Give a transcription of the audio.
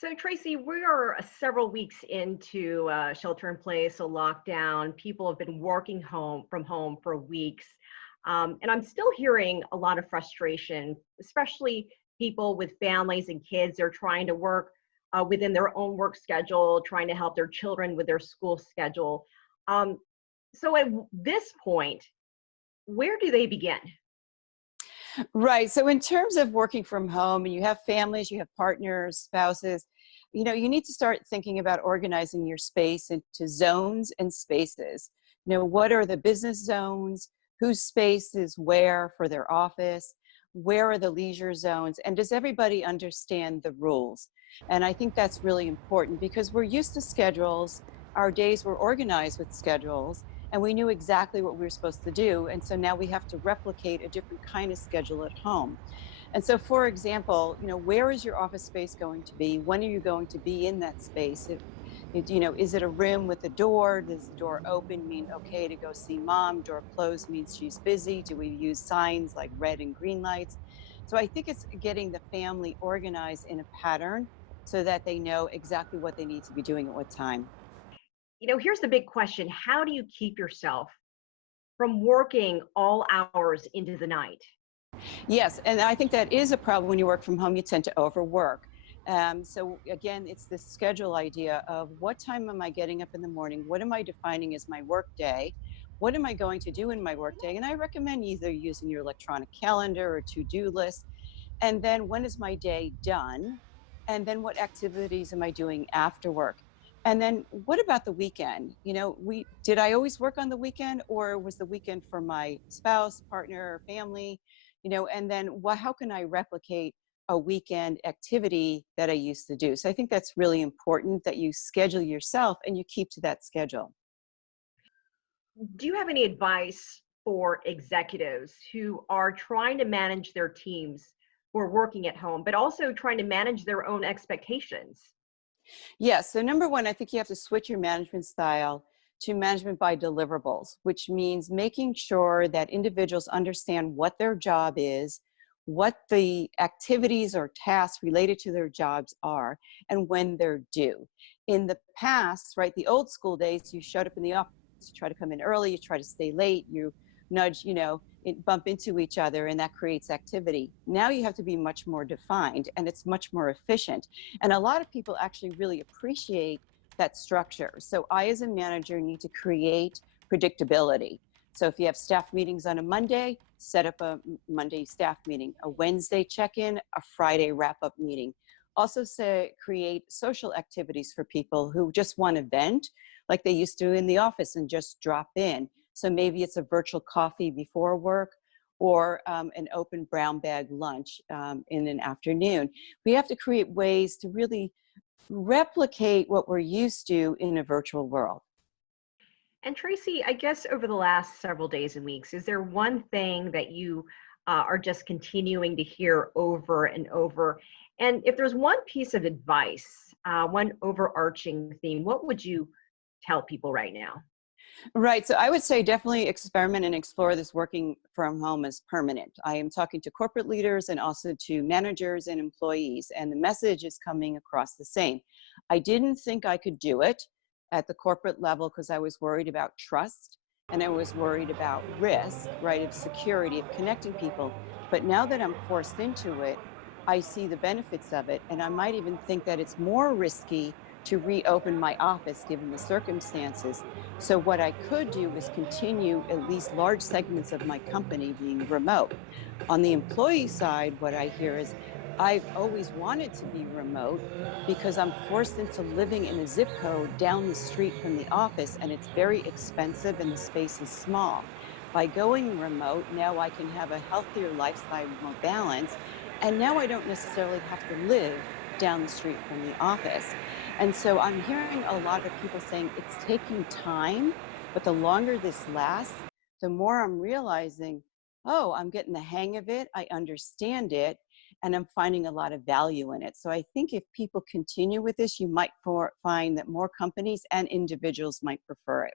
So, Tracy, we are several weeks into shelter in place, so lockdown. People have been working home from home for weeks, and I'm still hearing a lot of frustration, especially people with families and kids. They're trying to work within their own work schedule, trying to help their children with their school schedule. Um, so, at this point, where do they begin? Right. So in terms of working from home and you have families, you have partners, spouses, you need to start thinking about organizing your space into zones and spaces. What are the business zones? Whose space is where for their office? Where are the leisure zones? And does everybody understand the rules? And I think that's really important because we're used to schedules. Our days were organized with schedules and we knew exactly what we were supposed to do. And so now we have to replicate a different kind of schedule at home. And so, for example, where is your office space going to be? When are you going to be in that space? Is it a room with a door? Does the door open mean okay to go see mom? Door closed means she's busy. Do we use signs like red and green lights? So I think it's getting the family organized in a pattern so that they know exactly what they need to be doing at what time. Here's the big question. How do you keep yourself from working all hours into the night? Yes, and I think that is a problem when you work from home. You tend to overwork. So again, it's this schedule idea of what time am I getting up in the morning? What am I defining as my work day? What am I going to do in my work day? And I recommend either using your electronic calendar or to-do list. And then when is my day done? And then what activities am I doing after work? And then what about the weekend? We did I always work on the weekend or was the weekend for my spouse, partner, family? And then how can I replicate a weekend activity that I used to do? So I think that's really important that you schedule yourself and you keep to that schedule. Do you have any advice for executives who are trying to manage their teams who are working at home, but also trying to manage their own expectations? Yes. So number one, I think you have to switch your management style to management by deliverables, which means making sure that individuals understand what their job is, what the activities or tasks related to their jobs are, and when they're due. In the past, right, the old school days, you showed up in the office, you try to come in early, you try to stay late, you nudge, bump into each other, and that creates activity. Now you have to be much more defined and it's much more efficient. And a lot of people actually really appreciate that structure. So I, as a manager, need to create predictability. So if you have staff meetings on a Monday, set up a Monday staff meeting, a Wednesday check-in, a Friday wrap-up meeting. Also say create social activities for people who just want to vent like they used to in the office and just drop in. So maybe it's a virtual coffee before work or an open brown bag lunch in an afternoon. We have to create ways to really replicate what we're used to in a virtual world. And Tracy, I guess over the last several days and weeks, is there one thing that you are just continuing to hear over and over? And if there's one piece of advice, one overarching theme, what would you tell people right now? Right. So I would say definitely experiment and explore this working from home as permanent. I am talking to corporate leaders and also to managers and employees, and the message is coming across the same. I didn't think I could do it at the corporate level because I was worried about trust and I was worried about risk, right, of security, of connecting people. But now that I'm forced into it, I see the benefits of it. And I might even think that it's more risky to reopen my office given the circumstances. So what I could do is continue at least large segments of my company being remote. On the employee side, what I hear is I've always wanted to be remote because I'm forced into living in a zip code down the street from the office and it's very expensive and the space is small. By going remote, now I can have a healthier lifestyle, more balance, and now I don't necessarily have to live down the street from the office. And so I'm hearing a lot of people saying it's taking time, but the longer this lasts, the more I'm realizing, oh, I'm getting the hang of it, I understand it, and I'm finding a lot of value in it. So I think if people continue with this, you might find that more companies and individuals might prefer it.